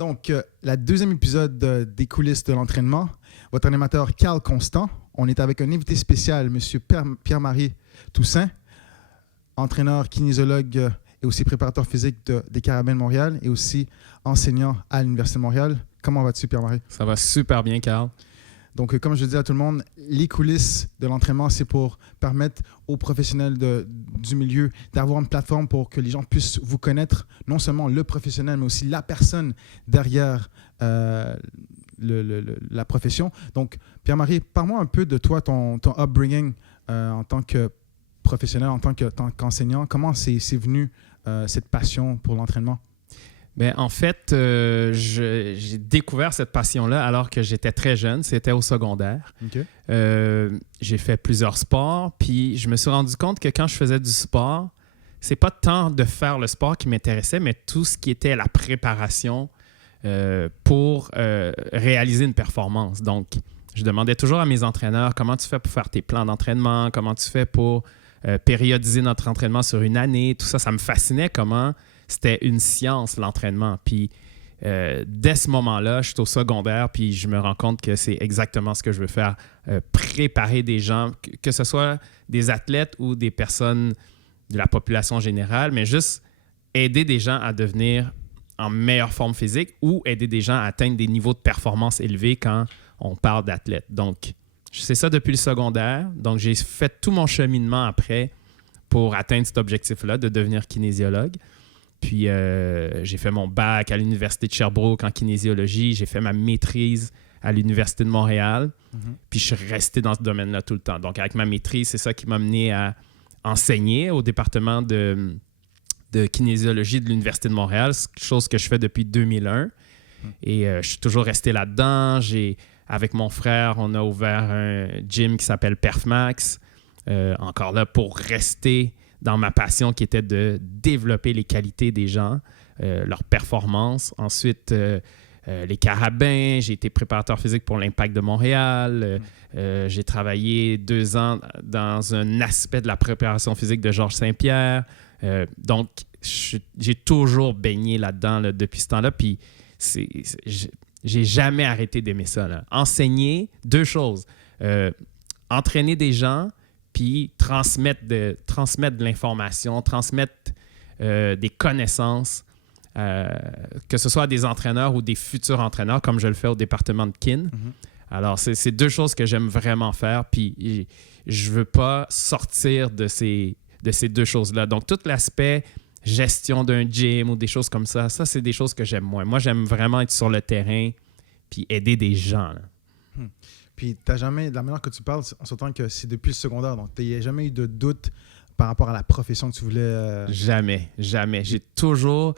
Donc, la deuxième épisode des coulisses de l'entraînement. Votre animateur Carl Constant. On est avec un invité spécial, M. Pierre-Marie Toussaint, entraîneur kinésiologue et aussi préparateur physique des Carabins de Montréal et aussi enseignant à l'Université de Montréal. Comment vas-tu, Pierre-Marie? Ça va super bien, Carl. Donc, comme je dis à tout le monde, les coulisses de l'entraînement, c'est pour permettre aux professionnels du milieu d'avoir une plateforme pour que les gens puissent vous connaître, non seulement le professionnel, mais aussi la personne derrière la profession. Donc, Pierre-Marie, parle-moi un peu de toi, ton upbringing en tant que professionnel, en tant qu'enseignant. Comment c'est venu cette passion pour l'entraînement? Bien, en fait, j'ai découvert cette passion-là alors que j'étais très jeune. C'était au secondaire. Okay. J'ai fait plusieurs sports, puis je me suis rendu compte que quand je faisais du sport, c'est pas tant de faire le sport qui m'intéressait, mais tout ce qui était la préparation pour réaliser une performance. Donc, je demandais toujours à mes entraîneurs comment tu fais pour faire tes plans d'entraînement, comment tu fais pour périodiser notre entraînement sur une année. Tout ça, ça me fascinait comment c'était une science, l'entraînement. Puis, dès ce moment-là, je suis au secondaire, puis je me rends compte que c'est exactement ce que je veux faire. Préparer des gens, que ce soit des athlètes ou des personnes de la population générale, mais juste aider des gens à devenir en meilleure forme physique ou aider des gens à atteindre des niveaux de performance élevés quand on parle d'athlètes. Donc, je sais ça depuis le secondaire. Donc, j'ai fait tout mon cheminement après pour atteindre cet objectif-là de devenir kinésiologue. Puis, j'ai fait mon bac à l'Université de Sherbrooke en kinésiologie. J'ai fait ma maîtrise à l'Université de Montréal. Mm-hmm. Puis, je suis resté dans ce domaine-là tout le temps. Donc, avec ma maîtrise, c'est ça qui m'a mené à enseigner au département de kinésiologie de l'Université de Montréal, chose que je fais depuis 2001. Et je suis toujours resté là-dedans. Avec mon frère, on a ouvert un gym qui s'appelle PerfMax. Encore là, pour rester dans ma passion qui était de développer les qualités des gens, leur performance. Ensuite, les Carabins, j'ai été préparateur physique pour l'Impact de Montréal. J'ai travaillé 2 ans dans un aspect de la préparation physique de Georges Saint-Pierre. Donc, j'ai toujours baigné là-dedans depuis ce temps-là. Puis, j'ai jamais arrêté d'aimer ça, là. Enseigner, 2 choses. Entraîner des gens, puis transmettre de l'information, transmettre des connaissances, que ce soit à des entraîneurs ou des futurs entraîneurs, comme je le fais au département de kin. Mm-hmm. Alors, c'est 2 choses que j'aime vraiment faire, puis je veux pas sortir de ces 2 choses-là. Donc, tout l'aspect gestion d'un gym ou des choses comme ça, c'est des choses que j'aime moins. Moi, j'aime vraiment être sur le terrain puis aider des gens, là. Puis, t'as jamais, de la manière que tu parles, en sortant que c'est depuis le secondaire, donc il n'y a jamais eu de doute par rapport à la profession que tu voulais... Jamais. J'ai toujours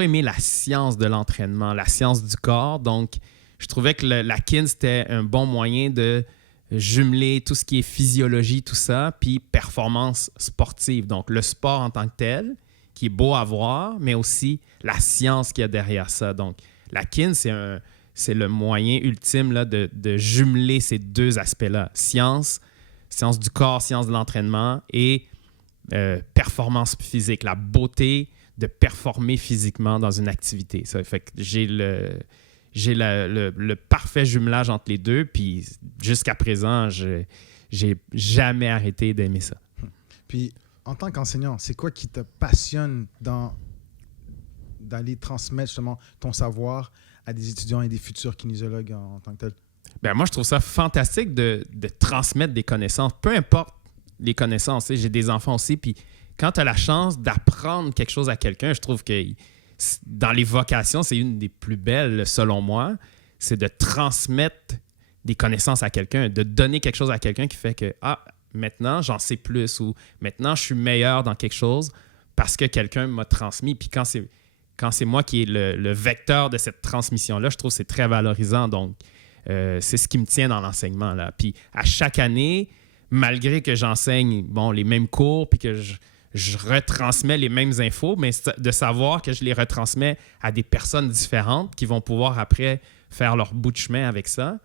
aimé la science de l'entraînement, la science du corps. Donc, je trouvais que la kin, c'était un bon moyen de jumeler tout ce qui est physiologie, tout ça, puis performance sportive. Donc, le sport en tant que tel, qui est beau à voir, mais aussi la science qu'il y a derrière ça. Donc, la kin, c'est le moyen ultime là, de jumeler ces 2 aspects-là. Science du corps, science de l'entraînement et performance physique, la beauté de performer physiquement dans une activité. Ça fait que j'ai le parfait jumelage entre les 2, puis jusqu'à présent, j'ai jamais arrêté d'aimer ça. Puis, en tant qu'enseignant, c'est quoi qui te passionne d'aller transmettre justement ton savoir à des étudiants et des futurs kinésiologues en tant que tel? Bien, moi, je trouve ça fantastique de transmettre des connaissances, peu importe les connaissances. Tu sais, j'ai des enfants aussi, puis quand tu as la chance d'apprendre quelque chose à quelqu'un, je trouve que dans les vocations, c'est une des plus belles, selon moi, c'est de transmettre des connaissances à quelqu'un, de donner quelque chose à quelqu'un qui fait que maintenant, j'en sais plus ou maintenant, je suis meilleur dans quelque chose parce que quelqu'un m'a transmis. Puis quand c'est moi qui est le vecteur de cette transmission-là, je trouve que c'est très valorisant. Donc, c'est ce qui me tient dans l'enseignement, là. Puis à chaque année, malgré que j'enseigne les mêmes cours puis que je retransmets les mêmes infos, mais de savoir que je les retransmets à des personnes différentes qui vont pouvoir après faire leur bout de chemin avec ça,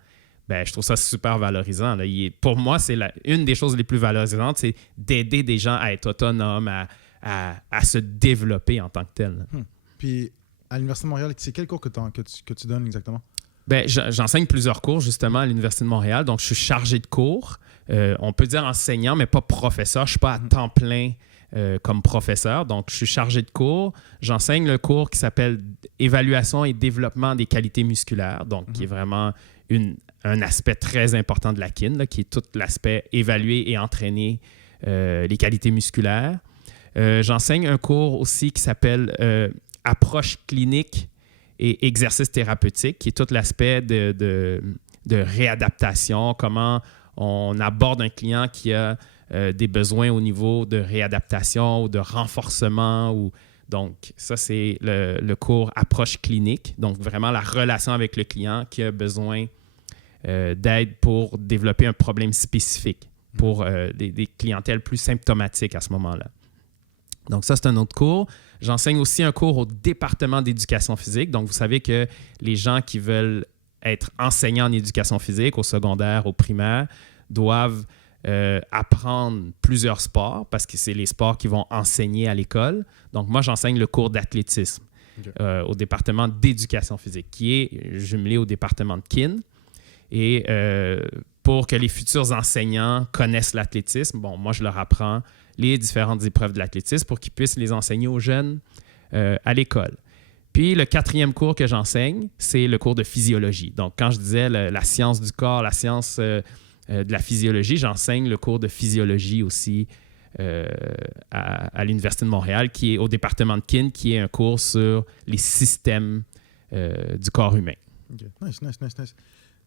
ben, je trouve ça super valorisant, là. Pour moi, c'est une des choses les plus valorisantes, c'est d'aider des gens à être autonomes, à se développer en tant que tel. Puis, À l'Université de Montréal, c'est quel cours que tu donnes exactement? Ben, j'enseigne plusieurs cours justement à l'Université de Montréal, donc je suis chargé de cours. On peut dire enseignant, mais pas professeur. Je ne suis pas à temps plein comme professeur, donc je suis chargé de cours. J'enseigne le cours qui s'appelle Évaluation et développement des qualités musculaires, donc qui est vraiment un aspect très important de la kin, là, qui est tout l'aspect évaluer et entraîner les qualités musculaires. J'enseigne un cours aussi qui s'appelle Approche clinique et exercice thérapeutique, qui est tout l'aspect de réadaptation, comment on aborde un client qui a des besoins au niveau de réadaptation ou de renforcement. Donc, ça, c'est le cours Approche clinique, donc vraiment la relation avec le client qui a besoin d'aide pour développer un problème spécifique pour des clientèles plus symptomatiques à ce moment-là. Donc, ça, c'est un autre cours. J'enseigne aussi un cours au département d'éducation physique. Donc, vous savez que les gens qui veulent être enseignants en éducation physique, au secondaire, au primaire, doivent apprendre plusieurs sports parce que c'est les sports qu'ils vont enseigner à l'école. Donc, moi, j'enseigne le cours d'athlétisme au département d'éducation physique, qui est jumelé au département de kin. Et pour que les futurs enseignants connaissent l'athlétisme, bon, moi, je leur apprends les différentes épreuves de l'athlétisme pour qu'ils puissent les enseigner aux jeunes à l'école. Puis, le 4e cours que j'enseigne, c'est le cours de physiologie. Donc, quand je disais la science du corps, la science de la physiologie, j'enseigne le cours de physiologie aussi à l'Université de Montréal, qui est au département de kin, qui est un cours sur les systèmes du corps humain. Okay. Nice.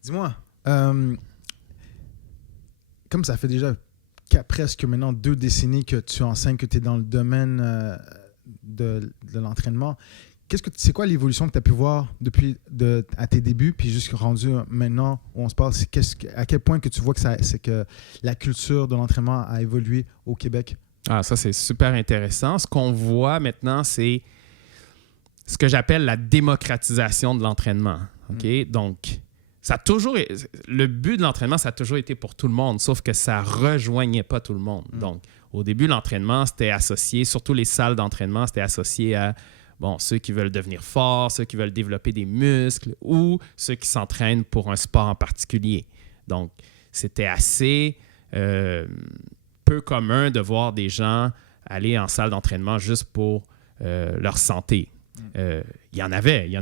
Dis-moi, comme ça fait déjà presque maintenant 2 décennies que tu enseignes, que tu es dans le domaine de l'entraînement, c'est quoi l'évolution que tu as pu voir depuis à tes débuts, puis jusqu'à rendu maintenant où on se parle? À quel point que tu vois que la culture de l'entraînement a évolué au Québec? Ah, ça, c'est super intéressant. Ce qu'on voit maintenant, c'est ce que j'appelle la démocratisation de l'entraînement. Okay? Donc, le but de l'entraînement, ça a toujours été pour tout le monde, sauf que ça ne rejoignait pas tout le monde. Donc, au début, l'entraînement, c'était associé, surtout les salles d'entraînement, c'était associé à ceux qui veulent devenir forts, ceux qui veulent développer des muscles ou ceux qui s'entraînent pour un sport en particulier. Donc, c'était assez peu commun de voir des gens aller en salle d'entraînement juste pour leur santé. Il y en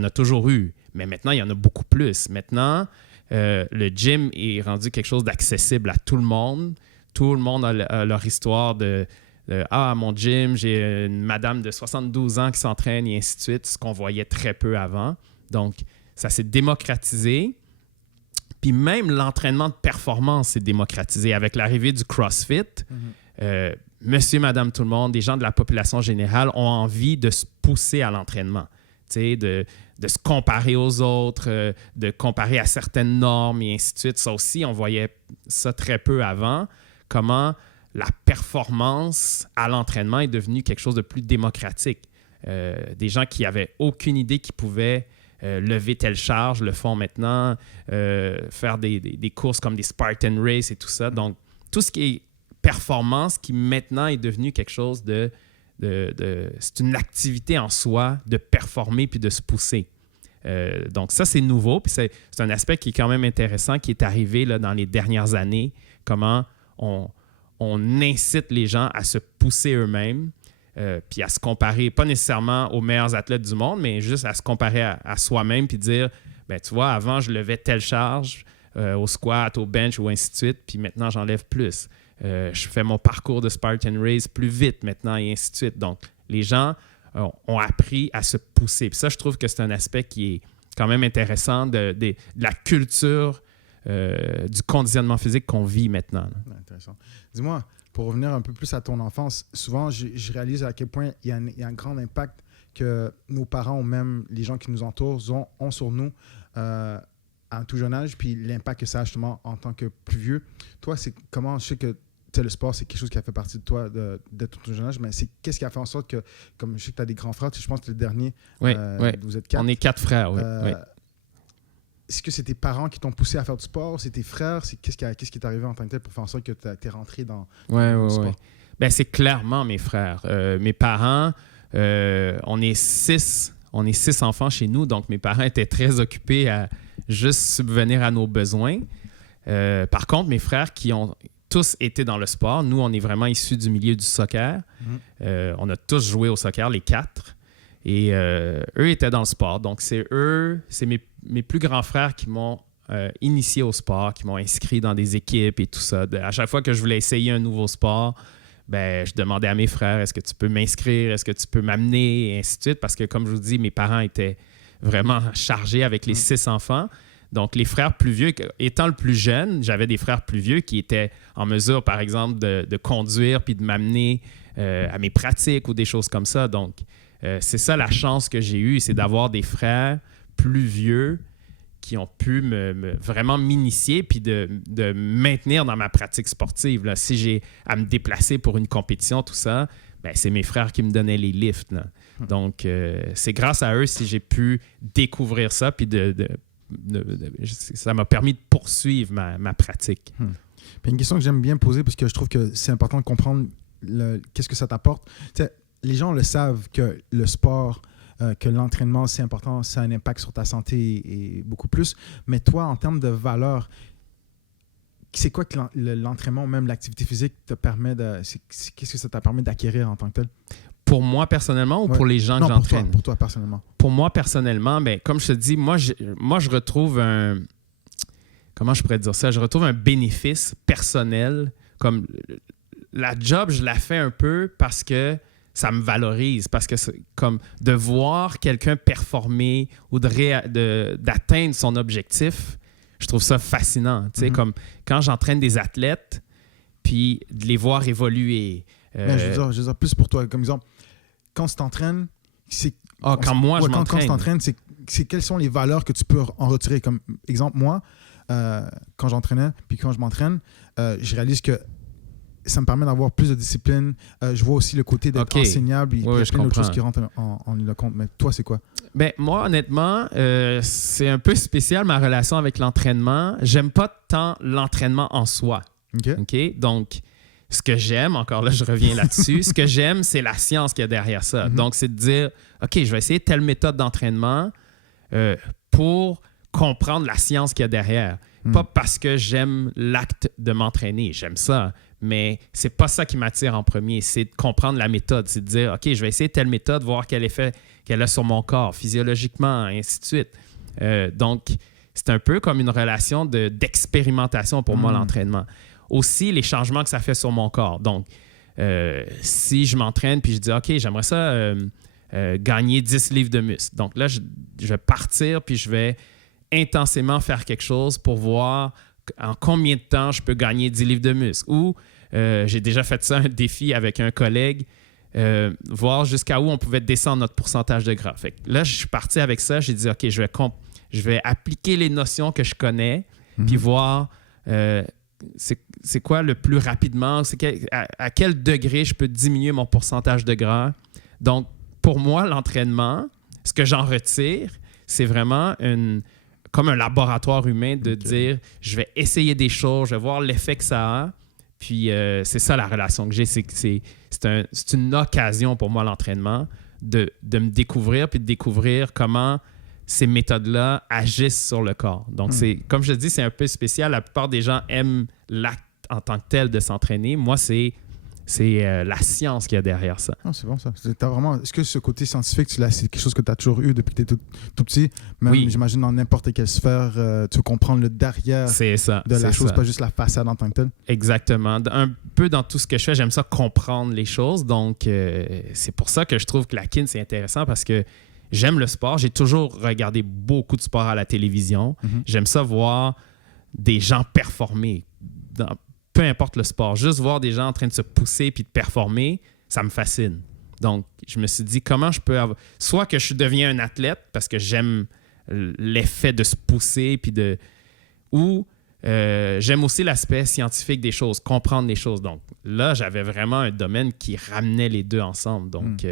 a toujours eu, mais maintenant, il y en a beaucoup plus. Maintenant, le gym est rendu quelque chose d'accessible à tout le monde. Tout le monde a leur histoire de à mon gym, j'ai une madame de 72 ans qui s'entraîne et ainsi de suite, ce qu'on voyait très peu avant. Donc, ça s'est démocratisé. Puis même l'entraînement de performance s'est démocratisé avec l'arrivée du CrossFit. Monsieur, madame, tout le monde, des gens de la population générale ont envie de se pousser à l'entraînement, de se comparer aux autres, de comparer à certaines normes et ainsi de suite. Ça aussi, on voyait ça très peu avant, comment la performance à l'entraînement est devenue quelque chose de plus démocratique. Des gens qui n'avaient aucune idée qu'ils pouvaient lever telle charge le font maintenant, faire des courses comme des Spartan Race et tout ça. Donc, tout ce qui est performance qui maintenant est devenu quelque chose c'est une activité en soi de performer puis de se pousser. Donc ça, c'est nouveau. Puis c'est un aspect qui est quand même intéressant, qui est arrivé là, dans les dernières années, comment on incite les gens à se pousser eux-mêmes puis à se comparer, pas nécessairement aux meilleurs athlètes du monde, mais juste à se comparer à soi-même puis dire, ben tu vois, avant, je levais telle charge au squat, au bench ou ainsi de suite, puis maintenant, j'en lève plus. Je fais mon parcours de Spartan Race plus vite maintenant et ainsi de suite. Donc, les gens ont appris à se pousser. Puis ça, je trouve que c'est un aspect qui est quand même intéressant de la culture du conditionnement physique qu'on vit maintenant. Ouais, intéressant. Dis-moi, pour revenir un peu plus à ton enfance, souvent, je réalise à quel point il y a un grand impact que nos parents ou même les gens qui nous entourent ont sur nous à un tout jeune âge, puis l'impact que ça a justement en tant que plus vieux. Toi, comment je sais que le sport, c'est quelque chose qui a fait partie de toi de tout jeune âge, mais qu'est-ce qui a fait en sorte que, comme je sais que tu as des grands frères, je pense que le dernier, oui. Vous êtes 4. On est 4 frères, oui. Est-ce que c'est tes parents qui t'ont poussé à faire du sport? C'est tes frères? Qu'est-ce qui est arrivé en tant que tel pour faire en sorte que tu es rentré dans le sport? Ben, c'est clairement mes frères. Mes parents, on est 6 on est 6 enfants chez nous, donc mes parents étaient très occupés à juste subvenir à nos besoins. Par contre, mes frères qui ont tous été dans le sport, nous, on est vraiment issus du milieu du soccer. On a tous joué au soccer, les 4. Et eux étaient dans le sport. Donc, c'est mes plus grands frères qui m'ont initié au sport, qui m'ont inscrit dans des équipes et tout ça. À chaque fois que je voulais essayer un nouveau sport, je demandais à mes frères, est-ce que tu peux m'inscrire, est-ce que tu peux m'amener, et ainsi de suite. Parce que, comme je vous dis, mes parents étaient vraiment chargés avec les 6 enfants. Donc, les frères plus vieux, étant le plus jeune, j'avais des frères plus vieux qui étaient en mesure, par exemple, de conduire puis de m'amener à mes pratiques ou des choses comme ça. Donc, c'est ça la chance que j'ai eue, c'est d'avoir des frères plus vieux qui ont pu vraiment m'initier puis de me maintenir dans ma pratique sportive. Là. Si j'ai à me déplacer pour une compétition, tout ça, c'est mes frères qui me donnaient les lifts. Là. Donc, c'est grâce à eux si j'ai pu découvrir ça puis ça m'a permis de poursuivre ma pratique. Puis une question que j'aime bien poser parce que je trouve que c'est important de comprendre qu'est-ce que ça t'apporte. T'sais, les gens le savent que le sport, que l'entraînement, c'est important, ça a un impact sur ta santé et beaucoup plus. Mais toi, en termes de valeur, c'est quoi que l'entraînement, même l'activité physique, te permet qu'est-ce que ça t'a permis d'acquérir en tant que tel? Pour moi personnellement ou pour les gens que j'entraîne? Pour toi personnellement. Pour moi personnellement, comme je te dis, moi je retrouve comment je pourrais dire ça? Je retrouve un bénéfice personnel. Comme la job, je la fais un peu parce que ça me valorise, parce que c'est comme de voir quelqu'un performer ou d'atteindre son objectif, je trouve ça fascinant. Tu sais, comme quand j'entraîne des athlètes, puis de les voir évoluer. Je veux dire plus pour toi. Comme exemple, quand tu t'entraînes, quand moi je m'entraîne. Quand tu t'entraînes, c'est quelles sont les valeurs que tu peux en retirer? Comme exemple, moi, quand j'entraînais, puis quand je m'entraîne, je réalise que ça me permet d'avoir plus de discipline. Je vois aussi le côté d'être enseignable. Il y a plein d'autres choses qui rentrent en ligne de compte. Mais toi, c'est quoi? Moi, honnêtement, c'est un peu spécial ma relation avec l'entraînement. J'aime pas tant l'entraînement en soi. OK? Donc, ce que j'aime, encore là, je reviens là-dessus, ce que j'aime, c'est la science qu'il y a derrière ça. Donc, c'est de dire, OK, je vais essayer telle méthode d'entraînement pour comprendre la science qu'il y a derrière. Pas parce que j'aime l'acte de m'entraîner. J'aime ça. Mais c'est pas ça qui m'attire en premier. C'est de comprendre la méthode. C'est de dire, OK, je vais essayer telle méthode, voir quel effet qu'elle a sur mon corps, physiologiquement, et ainsi de suite. Donc, c'est un peu comme une relation d'expérimentation pour moi, l'entraînement. Aussi, les changements que ça fait sur mon corps. Donc, si je m'entraîne puis je dis, OK, j'aimerais ça gagner 10 livres de muscle. Donc là, je vais partir puis je vais intensément faire quelque chose pour voir en combien de temps je peux gagner 10 livres de muscle. Ou j'ai déjà fait ça, un défi avec un collègue, voir jusqu'à où on pouvait descendre notre pourcentage de gras. Fait que là, je suis parti avec ça. J'ai dit, OK, je vais appliquer les notions que je connais puis voir c'est quoi le plus rapidement, à quel degré je peux diminuer mon pourcentage de gras. Donc, pour moi, l'entraînement, ce que j'en retire, c'est vraiment comme un laboratoire humain de dire, je vais essayer des choses, je vais voir l'effet que ça a. Puis, c'est ça la relation que j'ai. C'est une occasion pour moi, l'entraînement, de me découvrir puis de découvrir comment ces méthodes-là agissent sur le corps. Donc, comme je dis, c'est un peu spécial. La plupart des gens aiment l'acte en tant que tel de s'entraîner. Moi, c'est la science qu'il y a derrière ça. Ah, c'est bon, ça. Est-ce que ce côté scientifique, c'est quelque chose que tu as toujours eu depuis que tu es tout petit? Même, j'imagine, dans n'importe quelle sphère, tu veux comprendre le derrière de la chose, pas juste la façade en tant que telle? Exactement. Un peu dans tout ce que je fais, j'aime ça comprendre les choses. Donc, c'est pour ça que je trouve que la kin, c'est intéressant parce que j'aime le sport. J'ai toujours regardé beaucoup de sport à la télévision. J'aime ça voir des gens performer peu importe le sport. Juste voir des gens en train de se pousser puis de performer, ça me fascine. Donc, je me suis dit, comment je peux avoir... Soit que je deviens un athlète parce que j'aime l'effet de se pousser puis ou j'aime aussi l'aspect scientifique des choses, comprendre les choses. Donc, là, j'avais vraiment un domaine qui ramenait les deux ensemble. Donc,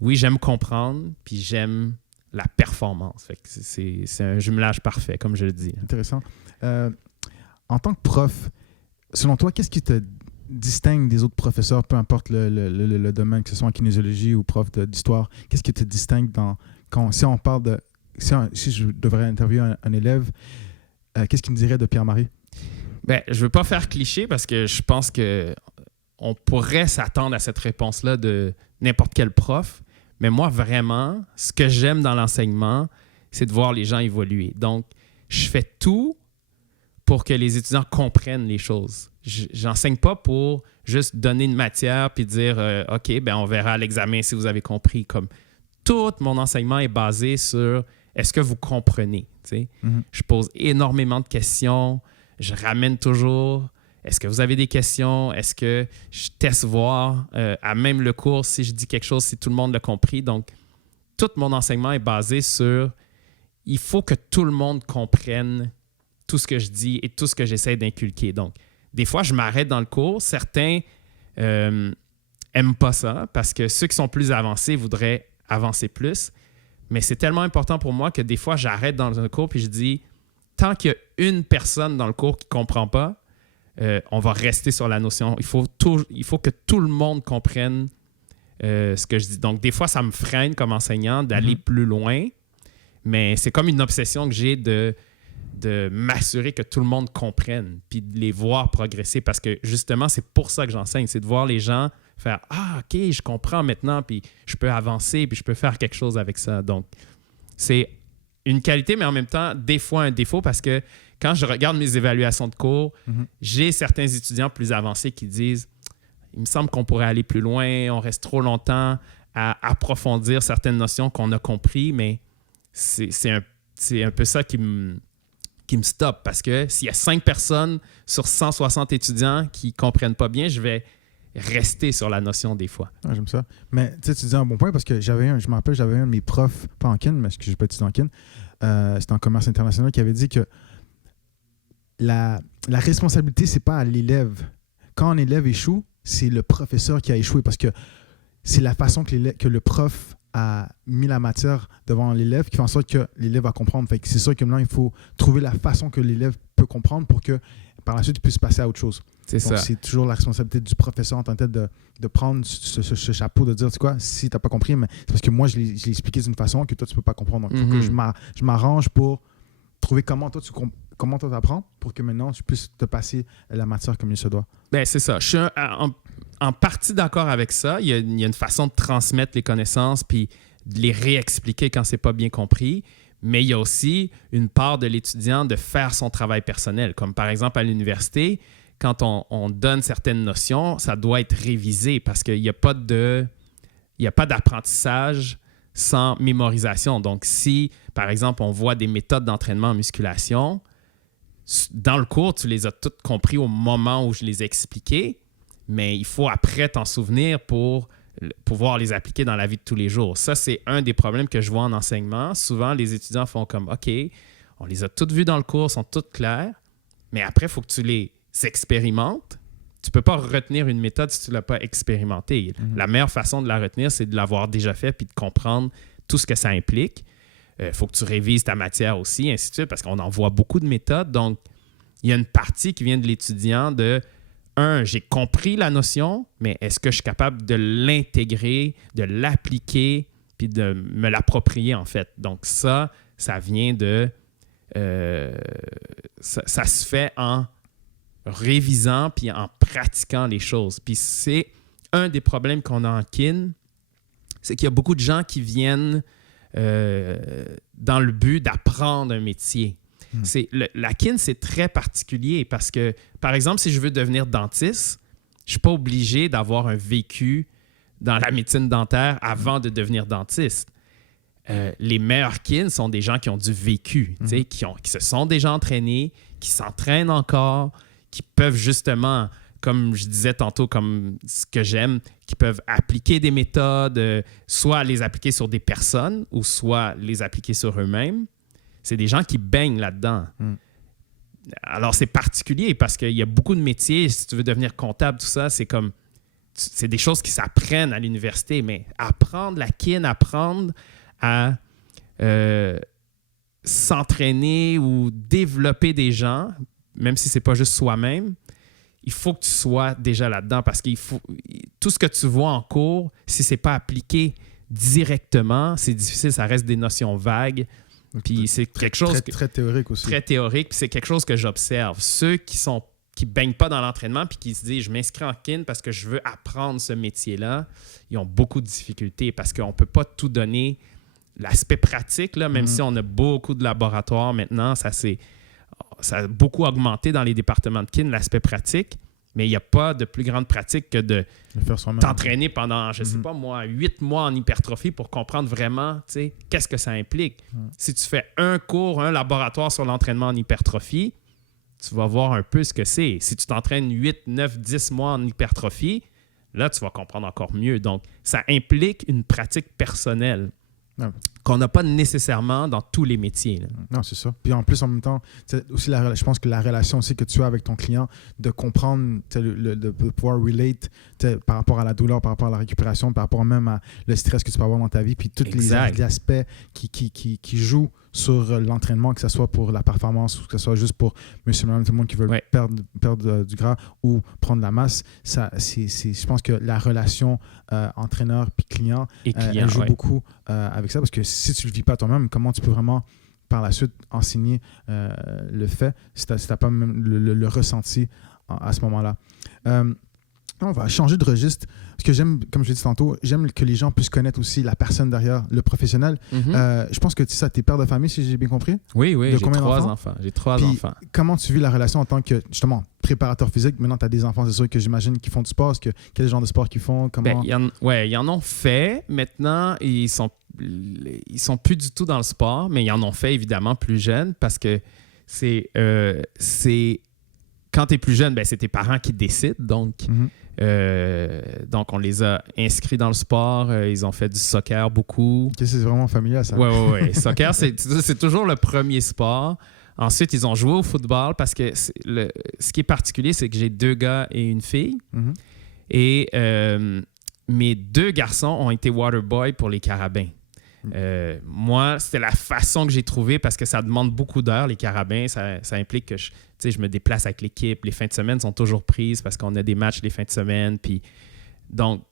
oui, j'aime comprendre puis j'aime la performance. Fait que c'est un jumelage parfait, comme je le dis. Intéressant. En tant que prof, selon toi, qu'est-ce qui te distingue des autres professeurs, peu importe le domaine, que ce soit en kinésiologie ou prof d'histoire? Qu'est-ce qui te distingue si on parle de... Si je devrais interviewer un élève, qu'est-ce qu'il me dirait de Pierre-Marie? Ben, je veux pas faire cliché parce que je pense que on pourrait s'attendre à cette réponse-là de n'importe quel prof. Mais moi, vraiment, ce que j'aime dans l'enseignement, c'est de voir les gens évoluer. Donc, je fais tout pour que les étudiants comprennent les choses. J'enseigne pas pour juste donner une matière puis dire OK, ben on verra à l'examen si vous avez compris. Comme tout mon enseignement est basé sur est-ce que vous comprenez? Mm-hmm. Je pose énormément de questions. Je ramène toujours. Est-ce que vous avez des questions? Est-ce que je teste voir à même le cours si je dis quelque chose, si tout le monde l'a compris? Donc, tout mon enseignement est basé sur il faut que tout le monde comprenne tout ce que je dis et tout ce que j'essaie d'inculquer. Donc, des fois, je m'arrête dans le cours. Certains n'aiment pas ça parce que ceux qui sont plus avancés voudraient avancer plus. Mais c'est tellement important pour moi que des fois, j'arrête dans un cours et je dis tant qu'il y a une personne dans le cours qui ne comprend pas, on va rester sur la notion. Il faut que tout le monde comprenne ce que je dis. Donc, des fois, ça me freine comme enseignant d'aller plus loin, mais c'est comme une obsession que j'ai de m'assurer que tout le monde comprenne puis de les voir progresser parce que, justement, c'est pour ça que j'enseigne. C'est de voir les gens faire « Ah, OK, je comprends maintenant, puis je peux avancer, puis je peux faire quelque chose avec ça. » Donc, c'est une qualité, mais en même temps, des fois un défaut parce que quand je regarde mes évaluations de cours, j'ai certains étudiants plus avancés qui disent « Il me semble qu'on pourrait aller plus loin, on reste trop longtemps à approfondir certaines notions qu'on a compris, mais c'est un peu ça qui me stoppe parce que s'il y a 5 personnes sur 160 étudiants qui ne comprennent pas bien, je vais rester sur la notion des fois. Ah, j'aime ça. Mais tu dis un bon point parce que je me rappelle, j'avais un de mes profs, pas en kin, mais parce que je n'ai pas étudié en kin, c'était en commerce international, qui avait dit que la responsabilité, c'est pas à l'élève. Quand un élève échoue, c'est le professeur qui a échoué parce que c'est la façon que le prof a mis la matière devant l'élève qui fait en sorte que l'élève va comprendre. Fait que c'est sûr que maintenant, il faut trouver la façon que l'élève peut comprendre pour que par la suite, il puisse passer à autre chose. C'est ça. C'est toujours la responsabilité du professeur en tant que tel de prendre ce chapeau, de dire, tu sais quoi, si tu n'as pas compris, mais c'est parce que moi, je l'ai expliqué d'une façon que toi, tu ne peux pas comprendre. Donc, il faut que je m'arrange pour trouver comment toi, tu apprends pour que maintenant, tu puisses te passer la matière comme il se doit. Ben, c'est ça. Je suis en partie d'accord avec ça. Il y a une façon de transmettre les connaissances puis de les réexpliquer quand ce n'est pas bien compris. Mais il y a aussi une part de l'étudiant de faire son travail personnel. Comme par exemple à l'université, quand on donne certaines notions, ça doit être révisé parce qu'il n'y a pas d'apprentissage sans mémorisation. Donc, si, par exemple, on voit des méthodes d'entraînement en musculation, dans le cours, tu les as toutes compris au moment où je les ai expliquées, mais il faut après t'en souvenir pour pouvoir les appliquer dans la vie de tous les jours. Ça, c'est un des problèmes que je vois en enseignement. Souvent, les étudiants font comme « OK, on les a toutes vues dans le cours, sont toutes claires, mais après, il faut que tu les expérimentes. Tu ne peux pas retenir une méthode si tu ne l'as pas expérimentée. La meilleure façon de la retenir, c'est de l'avoir déjà fait puis de comprendre tout ce que ça implique. Il faut que tu révises ta matière aussi, ainsi de suite, parce qu'on en voit beaucoup de méthodes. Donc, il y a une partie qui vient de l'étudiant de j'ai compris la notion, mais est-ce que je suis capable de l'intégrer, de l'appliquer, puis de me l'approprier, en fait? Donc, ça vient de... ça se fait en révisant puis en pratiquant les choses. Puis c'est un des problèmes qu'on a en kin, c'est qu'il y a beaucoup de gens qui viennent dans le but d'apprendre un métier. La kin, c'est très particulier parce que, par exemple, si je veux devenir dentiste, je ne suis pas obligé d'avoir un vécu dans la médecine dentaire avant de devenir dentiste. Les meilleurs kin sont des gens qui ont du vécu, qui se sont déjà entraînés, qui s'entraînent encore, qui peuvent justement, comme je disais tantôt, comme ce que j'aime, qui peuvent appliquer des méthodes, soit les appliquer sur des personnes ou soit les appliquer sur eux-mêmes. C'est des gens qui baignent là-dedans. Alors, c'est particulier parce qu'il y a beaucoup de métiers. Si tu veux devenir comptable, tout ça, c'est des choses qui s'apprennent à l'université. Mais apprendre la kin, apprendre à s'entraîner ou développer des gens, même si ce n'est pas juste soi-même, il faut que tu sois déjà là-dedans parce qu'il faut tout ce que tu vois en cours, si ce n'est pas appliqué directement, c'est difficile, ça reste des notions vagues. Puis c'est quelque chose très théorique aussi. Très théorique, puis c'est quelque chose que j'observe. Ceux qui baignent pas dans l'entraînement puis qui se disent je m'inscris en kin parce que je veux apprendre ce métier-là, ils ont beaucoup de difficultés parce qu'on peut pas tout donner. L'aspect pratique, là, même si on a beaucoup de laboratoires maintenant, ça a beaucoup augmenté dans les départements de kin, l'aspect pratique, mais il n'y a pas de plus grande pratique que de t'entraîner pendant, je sais pas moi, 8 mois en hypertrophie pour comprendre vraiment, tu sais, qu'est-ce que ça implique. Si tu fais un cours, un laboratoire sur l'entraînement en hypertrophie, tu vas voir un peu ce que c'est. Si tu t'entraînes 8, 9, 10 mois en hypertrophie, là, tu vas comprendre encore mieux. Donc, ça implique une pratique personnelle. Qu'on n'a pas nécessairement dans tous les métiers. Là. Non, c'est ça. Puis en plus, en même temps, aussi je pense que la relation aussi que tu as avec ton client, de comprendre, de pouvoir relate par rapport à la douleur, par rapport à la récupération, par rapport même à le stress que tu peux avoir dans ta vie, puis tous les aspects qui jouent sur l'entraînement, que ce soit pour la performance ou que ce soit juste pour monsieur, madame, tout le monde qui veut perdre du gras ou prendre de la masse. Je pense que la relation entraîneur puis client, elle joue beaucoup avec ça, parce que si tu le vis pas toi-même, comment tu peux vraiment par la suite enseigner le fait si tu n'as pas même le ressenti à ce moment-là. On va changer de registre. Parce que j'aime, comme je l'ai dit tantôt, j'aime que les gens puissent connaître aussi la personne derrière le professionnel. Je pense que tu es père de famille, si j'ai bien compris. Oui, j'ai 3 enfants. J'ai 3 enfants. Comment tu vis la relation en tant que, justement, préparateur physique? Maintenant, tu as des enfants, c'est sûr que j'imagine qu'ils font du sport. Quel genre de sport qu'ils font? Comment... ils en ont fait. Maintenant, ils sont plus du tout dans le sport, mais ils en ont fait, évidemment, plus jeunes, parce que c'est quand tu es plus jeune, c'est tes parents qui décident. Donc, on les a inscrits dans le sport. Ils ont fait du soccer beaucoup. C'est vraiment familial, ça. Oui. Soccer, c'est toujours le premier sport. Ensuite, ils ont joué au football parce que ce qui est particulier, c'est que j'ai 2 gars et une fille. Et mes 2 garçons ont été waterboy pour les carabins. Moi, c'était la façon que j'ai trouvée parce que ça demande beaucoup d'heures, les carabins. Ça implique que je me déplace avec l'équipe. Les fins de semaine sont toujours prises parce qu'on a des matchs les fins de semaine. Puis, donc,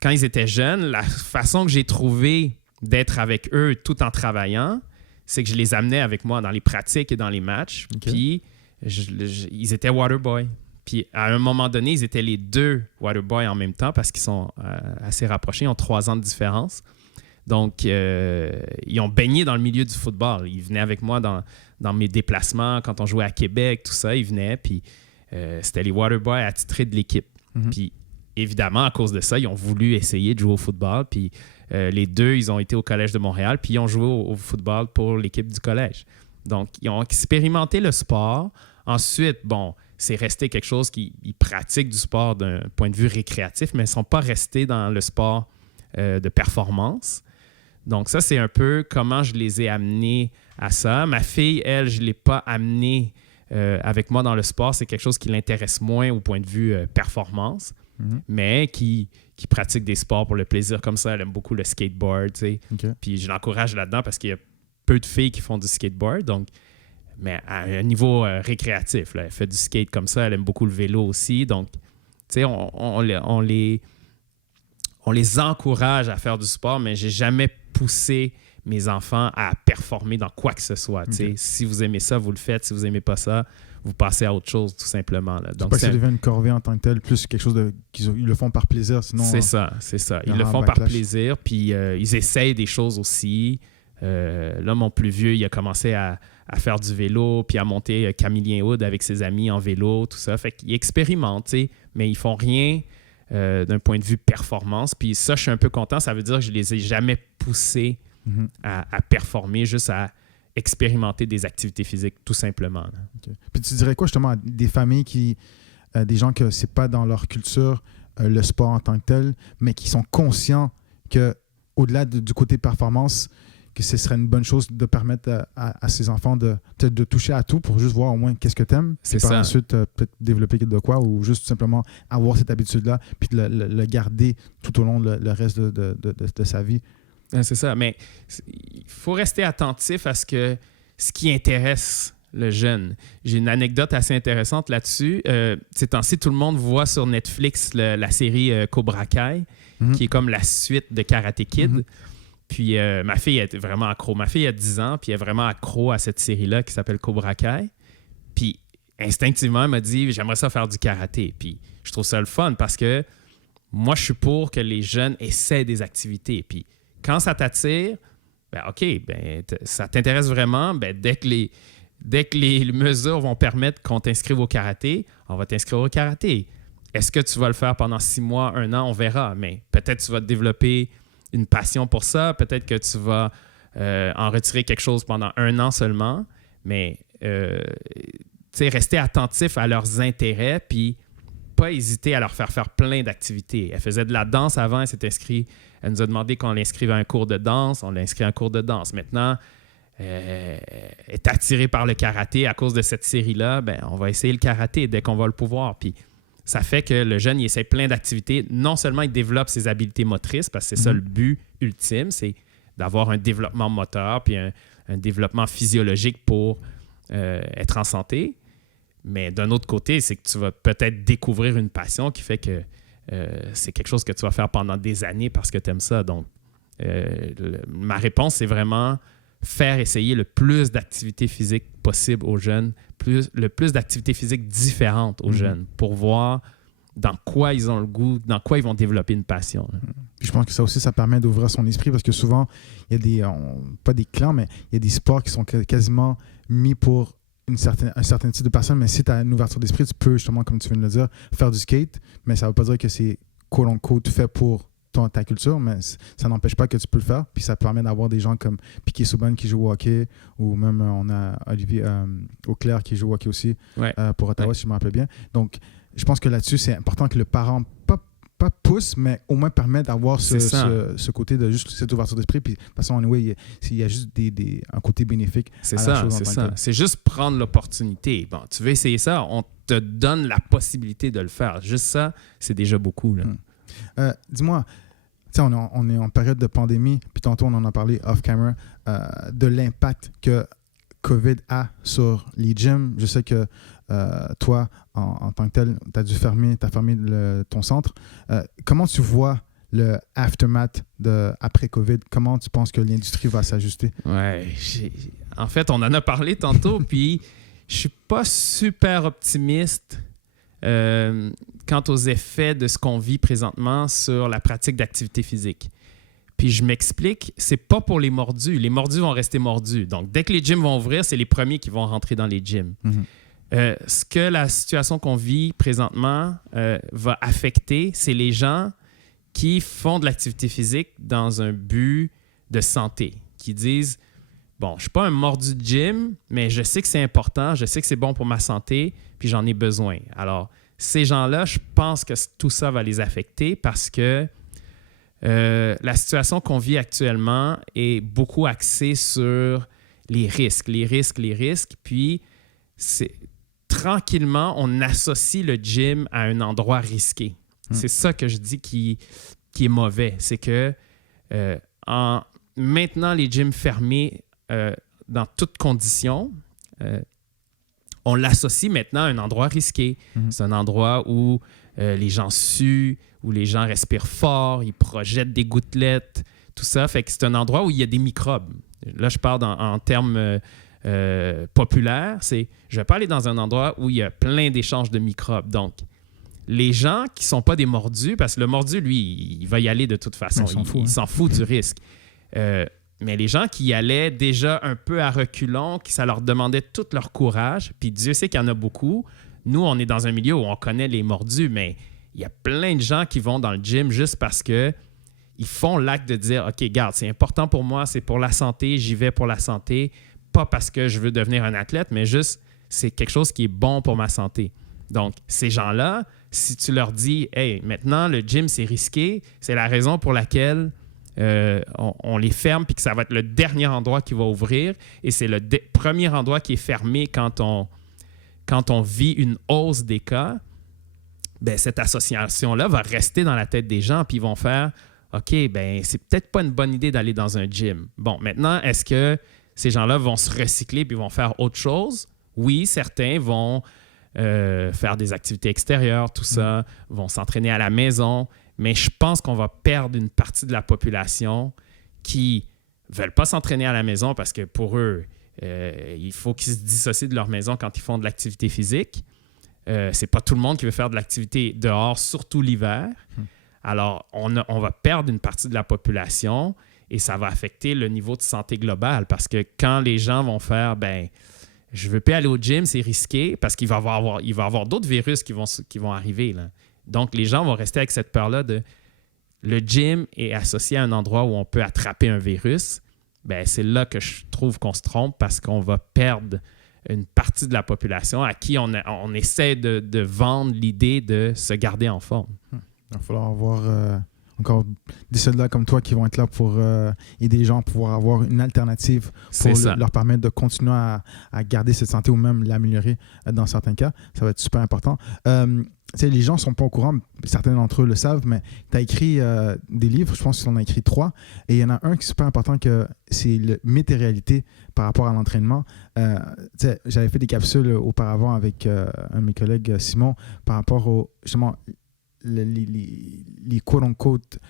quand ils étaient jeunes, la façon que j'ai trouvée d'être avec eux tout en travaillant, c'est que je les amenais avec moi dans les pratiques et dans les matchs. Puis, ils étaient waterboy. Puis, à un moment donné, ils étaient les 2 waterboys en même temps parce qu'ils sont assez rapprochés. Ils ont 3 ans de différence. Donc, ils ont baigné dans le milieu du football. Ils venaient avec moi dans mes déplacements, quand on jouait à Québec, tout ça, ils venaient, puis c'était les waterboys attitrés de l'équipe. Puis, évidemment, à cause de ça, ils ont voulu essayer de jouer au football, puis les 2, ils ont été au Collège de Montréal, puis ils ont joué au football pour l'équipe du collège. Donc, ils ont expérimenté le sport. Ensuite, c'est resté quelque chose qu'ils pratiquent du sport d'un point de vue récréatif, mais ils ne sont pas restés dans le sport de performance. Donc, ça, c'est un peu comment je les ai amenés à ça. Ma fille, elle, je ne l'ai pas amenée avec moi dans le sport. C'est quelque chose qui l'intéresse moins au point de vue performance, mais qui pratique des sports pour le plaisir comme ça. Elle aime beaucoup le skateboard, tu sais. Puis je l'encourage là-dedans parce qu'il y a peu de filles qui font du skateboard. Donc, mais à un niveau récréatif, là, elle fait du skate comme ça. Elle aime beaucoup le vélo aussi. Donc, tu sais, on les encourage à faire du sport, mais j'ai jamais poussé mes enfants à performer dans quoi que ce soit. Si vous aimez ça, vous le faites. Si vous n'aimez pas ça, vous passez à autre chose, tout simplement. Là. Donc, pas que ça devient une corvée en tant que telle, plus quelque chose qu'ils le font par plaisir. Sinon, c'est ça. Ils le font par plaisir, puis ils essayent des choses aussi. Là, mon plus vieux, il a commencé à faire du vélo, puis à monter Camillien Hood avec ses amis en vélo, tout ça. Fait qu'ils expérimentent, mais ils font rien d'un point de vue performance. Puis ça, je suis un peu content. Ça veut dire que je les ai jamais poussés à performer, juste à expérimenter des activités physiques, tout simplement. Puis tu dirais quoi justement à des familles des gens que c'est pas dans leur culture le sport en tant que tel, mais qui sont conscients que au-delà du côté performance, que ce serait une bonne chose de permettre à ces enfants de toucher à tout pour juste voir au moins qu'est-ce que tu aimes. C'est par ça. Ensuite, peut-être développer de quoi ou juste tout simplement avoir cette habitude-là puis de le garder tout au long le reste de sa vie. C'est ça. Mais il faut rester attentif à ce qui intéresse le jeune. J'ai une anecdote assez intéressante là-dessus. Ces temps-ci, tout le monde voit sur Netflix la série Cobra Kai. qui est comme la suite de Karate Kid. Puis ma fille est vraiment accro. Ma fille a 10 ans, puis elle est vraiment accro à cette série-là qui s'appelle Cobra Kai. Puis instinctivement, elle m'a dit « J'aimerais ça faire du karaté. » Puis je trouve ça le fun parce que moi, je suis pour que les jeunes essaient des activités. Puis quand ça t'attire, ben OK, ben, ça t'intéresse vraiment, ben, dès que les mesures vont permettre qu'on t'inscrive au karaté, on va t'inscrire au karaté. Est-ce que tu vas le faire pendant 6 mois, 1 an? On verra. Mais peut-être tu vas développer une passion pour ça. Peut-être que tu vas en retirer quelque chose pendant 1 an seulement. Mais rester attentif à leurs intérêts puis pas hésiter à leur faire plein d'activités. Elle faisait de la danse avant, elle s'est inscrite. Elle nous a demandé qu'on l'inscrive à un cours de danse. On l'a inscrit à un cours de danse. Maintenant, elle est attirée par le karaté à cause de cette série-là. Ben, on va essayer le karaté dès qu'on va le pouvoir. Puis ça fait que le jeune, il essaie plein d'activités. Non seulement il développe ses habiletés motrices, parce que c'est ça le but ultime, c'est d'avoir un développement moteur puis un développement physiologique pour être en santé. Mais d'un autre côté, c'est que tu vas peut-être découvrir une passion qui fait que c'est quelque chose que tu vas faire pendant des années parce que tu aimes ça. Donc, ma réponse, c'est vraiment faire essayer le plus d'activités physiques possible aux jeunes, le plus d'activités physiques différentes aux jeunes pour voir dans quoi ils ont le goût, dans quoi ils vont développer une passion. Puis je pense que ça aussi, ça permet d'ouvrir son esprit parce que souvent, il y a pas des clans, mais il y a des sports qui sont quasiment mis pour un certain type de personne. Mais si tu as une ouverture d'esprit, tu peux justement, comme tu viens de le dire, faire du skate, mais ça ne veut pas dire que c'est quote-unquote fait pour ta culture, mais ça n'empêche pas que tu peux le faire. Puis ça permet d'avoir des gens comme Piquet Souban qui joue au hockey, ou même on a Olivier Auclair qui joue au hockey aussi pour Ottawa, si je me rappelle bien. Donc, je pense que là-dessus, c'est important que le parent, pas pousse, mais au moins permet d'avoir ce côté de juste cette ouverture d'esprit. Puis de toute façon, anyway, il y a juste un côté bénéfique. C'est ça, c'est ça. C'est juste prendre l'opportunité. Bon, tu veux essayer ça, on te donne la possibilité de le faire. Juste ça, c'est déjà beaucoup. Là. Dis-moi, on est en période de pandémie, puis tantôt on en a parlé off-camera, de l'impact que COVID a sur les gyms. Je sais que toi, en tant que tel, tu as fermé ton centre. Comment tu vois le aftermath après COVID? Comment tu penses que l'industrie va s'ajuster? Ouais, en fait, on en a parlé tantôt, puis je suis pas super optimiste quant aux effets de ce qu'on vit présentement sur la pratique d'activité physique. Puis je m'explique, c'est pas pour les mordus. Les mordus vont rester mordus. Donc, dès que les gyms vont ouvrir, c'est les premiers qui vont rentrer dans les gyms. Ce que la situation qu'on vit présentement va affecter, c'est les gens qui font de l'activité physique dans un but de santé, qui disent « Bon, je ne suis pas un mordu de gym, mais je sais que c'est important, je sais que c'est bon pour ma santé, puis j'en ai besoin. » Alors, ces gens-là, je pense que tout ça va les affecter parce que la situation qu'on vit actuellement est beaucoup axée sur les risques. Puis, tranquillement, on associe le gym à un endroit risqué. C'est ça que je dis qui est mauvais. C'est que en maintenant les gyms fermés dans toutes conditions, on l'associe maintenant à un endroit risqué. C'est un endroit où les gens suent, où les gens respirent fort, ils projettent des gouttelettes, tout ça. Fait que c'est un endroit où il y a des microbes. Là, je parle en termes populaires. Je ne vais pas aller dans un endroit où il y a plein d'échanges de microbes. Donc, les gens qui ne sont pas des mordus, parce que le mordu, lui, il va y aller de toute façon. Il s'en fout du risque. Mais les gens qui y allaient déjà un peu à reculons, qui ça leur demandait tout leur courage, puis Dieu sait qu'il y en a beaucoup. Nous, on est dans un milieu où on connaît les mordus, mais il y a plein de gens qui vont dans le gym juste parce que ils font l'acte de dire « OK, garde, c'est important pour moi, c'est pour la santé, j'y vais pour la santé, pas parce que je veux devenir un athlète, mais juste c'est quelque chose qui est bon pour ma santé. » Donc, ces gens-là, si tu leur dis « Hey, maintenant, le gym, c'est risqué », c'est la raison pour laquelle on les ferme puis que ça va être le dernier endroit qui va ouvrir et c'est le premier endroit qui est fermé quand on vit une hausse des cas, ben cette association-là va rester dans la tête des gens puis ils vont faire « OK, ben c'est peut-être pas une bonne idée d'aller dans un gym. » Bon, maintenant, est-ce que ces gens-là vont se recycler puis vont faire autre chose? Oui, certains vont faire des activités extérieures, tout ça, vont s'entraîner à la maison, mais je pense qu'on va perdre une partie de la population qui ne veulent pas s'entraîner à la maison parce que pour eux, il faut qu'ils se dissocient de leur maison quand ils font de l'activité physique. C'est pas tout le monde qui veut faire de l'activité dehors, surtout l'hiver. Alors, on va perdre une partie de la population et ça va affecter le niveau de santé global parce que quand les gens vont faire, je veux plus aller au gym, c'est risqué parce qu'il va y avoir d'autres virus qui vont arriver, là. Donc, les gens vont rester avec cette peur-là de le gym est associé à un endroit où on peut attraper un virus. C'est là que je trouve qu'on se trompe parce qu'on va perdre une partie de la population à qui on essaie de vendre l'idée de se garder en forme. Il va falloir avoir encore des soldats comme toi qui vont être là pour aider les gens à pouvoir avoir une alternative pour leur permettre de continuer à garder cette santé ou même l'améliorer dans certains cas. Ça va être super important. Les gens ne sont pas au courant, certains d'entre eux le savent, mais tu as écrit des livres, je pense que tu en as écrit 3, et il y en a un qui est super important, que c'est le mythe et réalité par rapport à l'entraînement. J'avais fait des capsules auparavant avec un de mes collègues, Simon, par rapport aux, justement, les quote-unquote,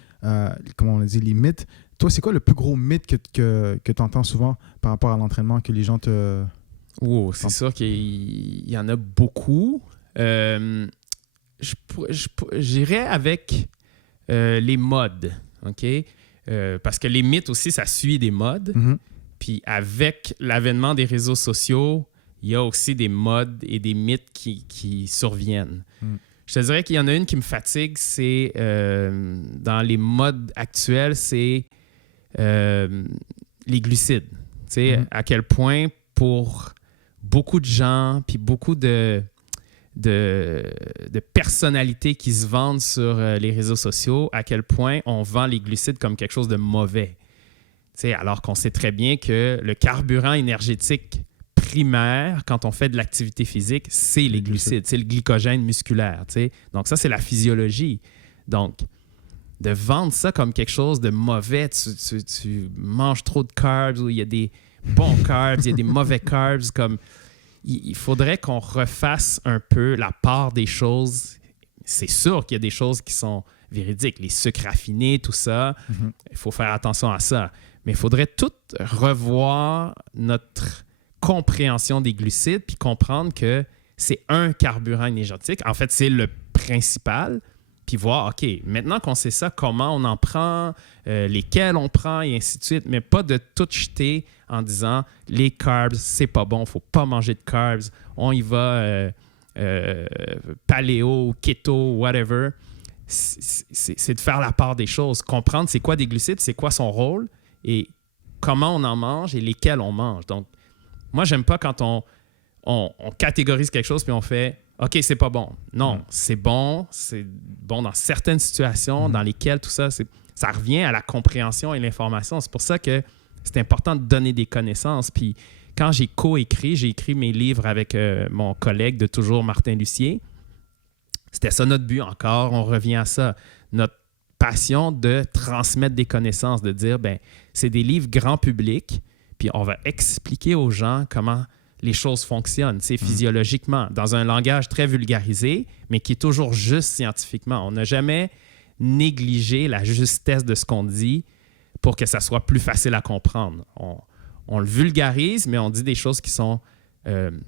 comment on dit, les mythes. Toi, c'est quoi le plus gros mythe que tu entends souvent par rapport à l'entraînement que les gens te... Oh, c'est sûr qu'il y en a beaucoup. J'irais avec les modes, OK? Parce que les mythes aussi, ça suit des modes. Mm-hmm. Puis avec l'avènement des réseaux sociaux, il y a aussi des modes et des mythes qui surviennent. Je te dirais qu'il y en a une qui me fatigue, c'est dans les modes actuels, c'est les glucides. Tu sais, à quel point pour beaucoup de gens, puis beaucoup de personnalités qui se vendent sur les réseaux sociaux, à quel point on vend les glucides comme quelque chose de mauvais. Tu sais, alors qu'on sait très bien que le carburant énergétique primaire, quand on fait de l'activité phisique, c'est les glucides, c'est le glycogène musculaire. Tu sais. Donc ça, c'est la physiologie. Donc, de vendre ça comme quelque chose de mauvais, tu manges trop de carbs, ou il y a des bons carbs, il y a des mauvais carbs, comme... Il faudrait qu'on refasse un peu la part des choses. C'est sûr qu'il y a des choses qui sont véridiques. Les sucres raffinés, tout ça, il faut faire attention à ça. Mais il faudrait tout revoir notre compréhension des glucides puis comprendre que c'est un carburant énergétique. En fait, c'est le principal. Puis voir, OK, maintenant qu'on sait ça, comment on en prend, lesquels on prend et ainsi de suite, mais pas de tout jeter en disant les carbs, c'est pas bon, il ne faut pas manger de carbs, on y va paléo, keto, whatever. C'est de faire la part des choses, comprendre c'est quoi des glucides, c'est quoi son rôle et comment on en mange et lesquels on mange. Donc, moi, j'aime pas quand on catégorise quelque chose puis on fait OK, c'est pas bon. Non, c'est bon dans certaines situations dans lesquelles tout ça, ça revient à la compréhension et l'information. C'est pour ça que c'est important de donner des connaissances. Puis quand j'ai écrit mes livres avec mon collègue de toujours, Martin Lucier. C'était ça notre but encore, on revient à ça. Notre passion de transmettre des connaissances, de dire, c'est des livres grand public, puis on va expliquer aux gens comment les choses fonctionnent, physiologiquement, dans un langage très vulgarisé, mais qui est toujours juste scientifiquement. On n'a jamais négligé la justesse de ce qu'on dit pour que ça soit plus facile à comprendre. On le vulgarise, mais on dit des choses qui sont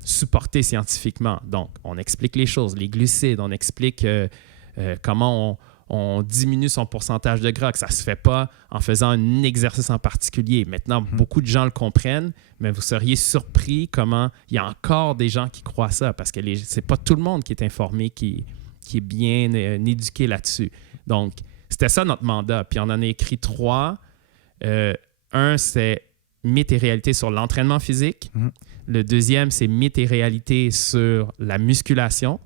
supportées scientifiquement. Donc, on explique les choses, les glucides, on explique comment on diminue son pourcentage de gras, que ça ne se fait pas en faisant un exercice en particulier. Maintenant, beaucoup de gens le comprennent, mais vous seriez surpris comment il y a encore des gens qui croient ça, parce que ce n'est pas tout le monde qui est informé, qui est bien éduqué là-dessus. Donc, c'était ça notre mandat. Puis on en a écrit 3. Un, c'est mythe et réalité sur l'entraînement physique. Le deuxième, c'est mythe et réalité sur la musculation.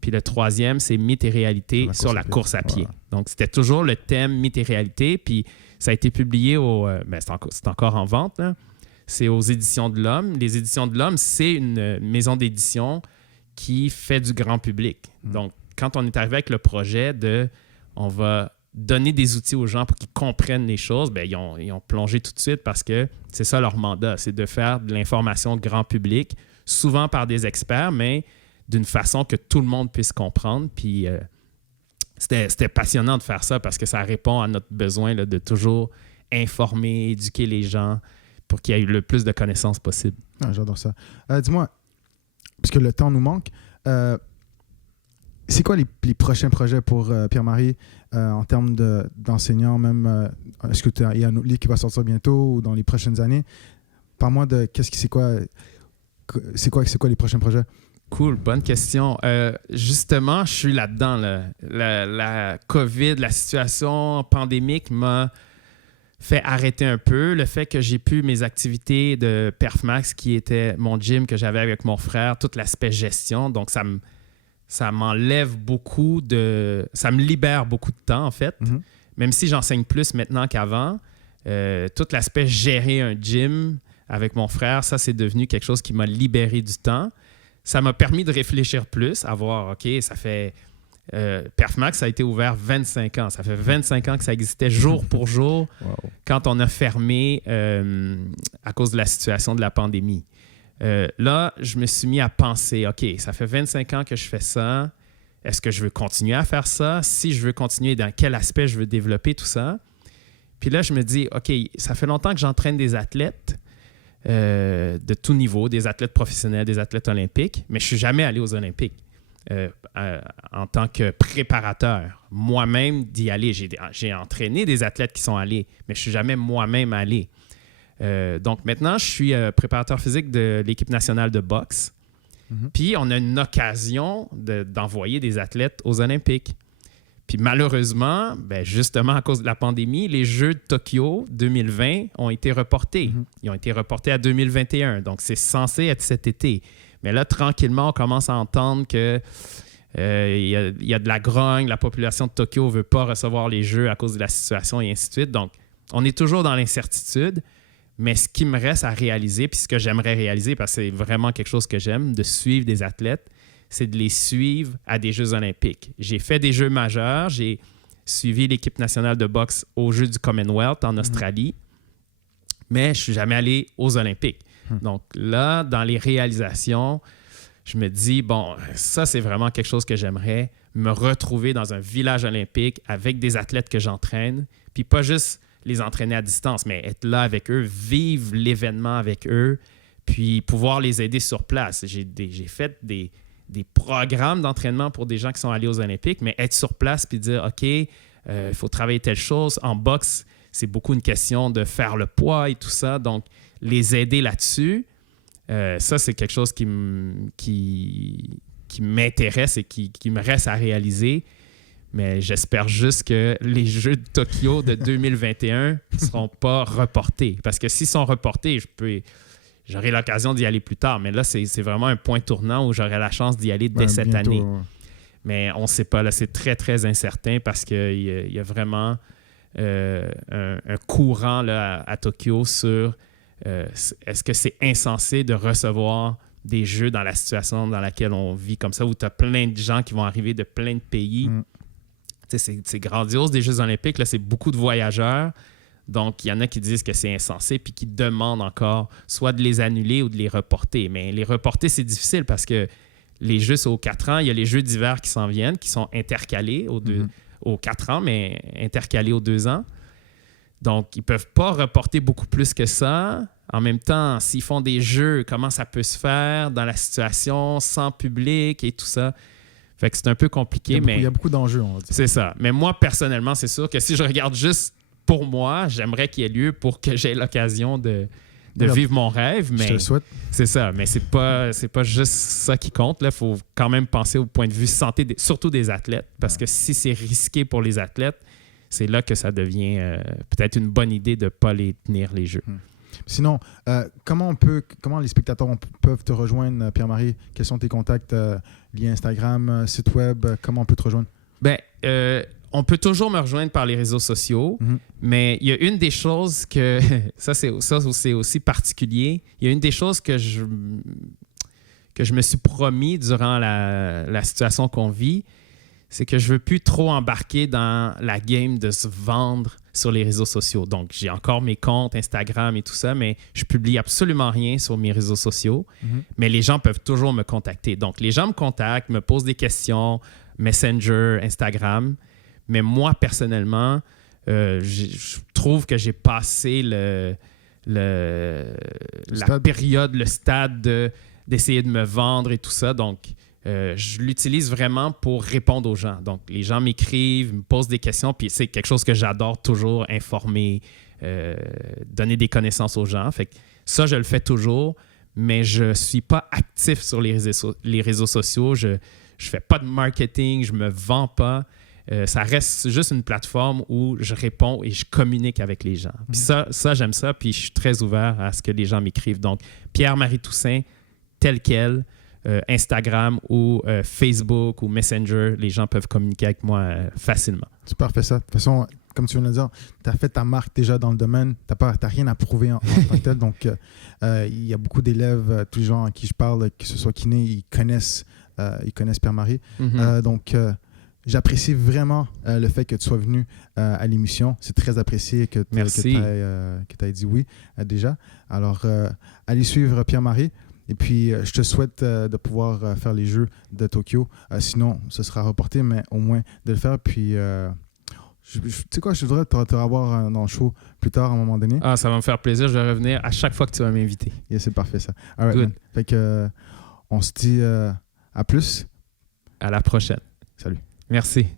Puis le troisième, c'est mythe et réalité sur la course à pied. Voilà. Donc, c'était toujours le thème mythe et réalité. Puis ça a été publié c'est encore en vente, là. C'est aux Éditions de l'Homme. Les Éditions de l'Homme, c'est une maison d'édition qui fait du grand public. Donc, quand on est arrivé avec le projet on va donner des outils aux gens pour qu'ils comprennent les choses, ils ont plongé tout de suite parce que c'est ça leur mandat, c'est de faire de l'information grand public, souvent par des experts, mais d'une façon que tout le monde puisse comprendre. Puis c'était passionnant de faire ça parce que ça répond à notre besoin là, de toujours informer, éduquer les gens pour qu'il y ait le plus de connaissances possible. Ah, j'adore ça. Dis-moi, parce que le temps nous manque, c'est quoi les prochains projets pour Pierre-Marie en termes d'enseignants même? Est-ce qu'il y a un autre livre qui va sortir bientôt ou dans les prochaines années? Parle-moi de c'est quoi les prochains projets? Cool, bonne question. Justement, je suis là-dedans. Là. La COVID, la situation pandémique m'a fait arrêter un peu. Le fait que j'ai pu mes activités de PerfMax, qui était mon gym que j'avais avec mon frère, tout l'aspect gestion, donc ça m'enlève beaucoup de... Ça me libère beaucoup de temps, en fait. Mm-hmm. Même si j'enseigne plus maintenant qu'avant, tout l'aspect gérer un gym avec mon frère, ça, c'est devenu quelque chose qui m'a libéré du temps. Ça m'a permis de réfléchir plus, à voir, OK, ça fait... PerfMax a été ouvert 25 ans. Ça fait 25 ans que ça existait jour pour jour quand on a fermé à cause de la situation de la pandémie. Là, je me suis mis à penser, OK, ça fait 25 ans que je fais ça. Est-ce que je veux continuer à faire ça? Si je veux continuer, dans quel aspect je veux développer tout ça? Puis là, je me dis, OK, ça fait longtemps que j'entraîne des athlètes de tout niveau, des athlètes professionnels, des athlètes olympiques, mais je ne suis jamais allé aux Olympiques en tant que préparateur. Moi-même, d'y aller. J'ai entraîné des athlètes qui sont allés, mais je ne suis jamais moi-même allé. Donc maintenant, je suis préparateur physique de l'équipe nationale de boxe. Mm-hmm. Puis on a une occasion d'envoyer des athlètes aux Olympiques. Puis malheureusement, justement à cause de la pandémie, les Jeux de Tokyo 2020 ont été reportés. Mm-hmm. Ils ont été reportés à 2021. Donc c'est censé être cet été. Mais là, tranquillement, on commence à entendre que il y a de la grogne, la population de Tokyo ne veut pas recevoir les Jeux à cause de la situation et ainsi de suite. Donc on est toujours dans l'incertitude. Mais ce qui me reste à réaliser, puis ce que j'aimerais réaliser, parce que c'est vraiment quelque chose que j'aime, de suivre des athlètes, c'est de les suivre à des Jeux olympiques. J'ai fait des Jeux majeurs, j'ai suivi l'équipe nationale de boxe aux Jeux du Commonwealth en Australie, mais je ne suis jamais allé aux Olympiques. Donc là, dans les réalisations, je me dis, bon, ça, c'est vraiment quelque chose que j'aimerais, me retrouver dans un village olympique avec des athlètes que j'entraîne, puis pas juste les entraîner à distance, mais être là avec eux, vivre l'événement avec eux, puis pouvoir les aider sur place. J'ai fait des programmes d'entraînement pour des gens qui sont allés aux Olympiques, mais être sur place puis dire, OK, il faut travailler telle chose. En boxe, c'est beaucoup une question de faire le poids et tout ça. Donc, les aider là-dessus, ça, c'est quelque chose qui m'intéresse et qui me reste à réaliser. Mais j'espère juste que les Jeux de Tokyo de 2021 ne seront pas reportés. Parce que s'ils sont reportés, j'aurai l'occasion d'y aller plus tard. Mais là, c'est vraiment un point tournant où j'aurai la chance d'y aller dès cette année. Mais on ne sait pas. Là, c'est très, très incertain parce qu'il y a vraiment un courant là, à Tokyo sur est-ce que c'est insensé de recevoir des Jeux dans la situation dans laquelle on vit comme ça, où tu as plein de gens qui vont arriver de plein de pays. C'est grandiose des Jeux olympiques, là, c'est beaucoup de voyageurs. Donc, il y en a qui disent que c'est insensé puis qui demandent encore soit de les annuler ou de les reporter. Mais les reporter, c'est difficile parce que les Jeux, c'est aux 4 ans. Il y a les Jeux d'hiver qui s'en viennent, qui sont intercalés aux 4 ans, mais intercalés aux 2 ans. Donc, ils ne peuvent pas reporter beaucoup plus que ça. En même temps, s'ils font des Jeux, comment ça peut se faire dans la situation sans public et tout ça? Fait que c'est un peu compliqué, il y a beaucoup d'enjeux, on va dire. C'est ça. Mais moi, personnellement, c'est sûr que si je regarde juste pour moi, j'aimerais qu'il y ait lieu pour que j'aie l'occasion de vivre mon rêve. Mais je te le souhaite. C'est ça. Mais c'est pas juste ça qui compte. Il faut quand même penser au point de vue santé, surtout des athlètes. Parce que si c'est risqué pour les athlètes, c'est là que ça devient peut-être une bonne idée de ne pas les tenir, les Jeux. Sinon, comment les spectateurs peuvent te rejoindre, Pierre-Marie? Quels sont tes contacts, liens Instagram, site web? Comment on peut te rejoindre? On peut toujours me rejoindre par les réseaux sociaux, mais il y a une des choses que... ça, c'est aussi particulier. Il y a une des choses que je me suis promis durant la situation qu'on vit, c'est que je ne veux plus trop embarquer dans la game de se vendre sur les réseaux sociaux. Donc, j'ai encore mes comptes Instagram et tout ça, mais je publie absolument rien sur mes réseaux sociaux. Mais les gens peuvent toujours me contacter. Donc, les gens me contactent, me posent des questions, Messenger, Instagram. Mais moi, personnellement, je trouve que j'ai passé la période, le stade d'essayer de me vendre et tout ça. Donc, je l'utilise vraiment pour répondre aux gens. Donc, les gens m'écrivent, me posent des questions, puis c'est quelque chose que j'adore toujours, informer, donner des connaissances aux gens. Fait que ça, je le fais toujours, mais je ne suis pas actif sur les réseaux sociaux. Je ne fais pas de marketing, je ne me vends pas. Ça reste juste une plateforme où je réponds et je communique avec les gens. Puis ça, j'aime ça, puis je suis très ouvert à ce que les gens m'écrivent. Donc, Pierre-Marie Toussaint, tel quel, Instagram ou Facebook ou Messenger, les gens peuvent communiquer avec moi facilement. C'est parfait ça. De toute façon, comme tu viens de le dire, tu as fait ta marque déjà dans le domaine, tu n'as rien à prouver en tant que tel. Donc, il y a beaucoup d'élèves, tous les gens à qui je parle, que ce soit kinés, ils connaissent Pierre-Marie. Donc, j'apprécie vraiment le fait que tu sois venu à l'émission. C'est très apprécié que tu aies dit oui déjà. Alors, allez suivre Pierre-Marie. Et puis, je te souhaite de pouvoir faire les Jeux de Tokyo. Sinon, ce sera reporté, mais au moins de le faire. Puis, tu sais quoi, je voudrais te revoir dans le show plus tard à un moment donné. Ah, ça va me faire plaisir. Je vais revenir à chaque fois que tu vas m'inviter. Yeah, c'est parfait ça. All right, man. Fait que, on se dit à plus. À la prochaine. Salut. Merci.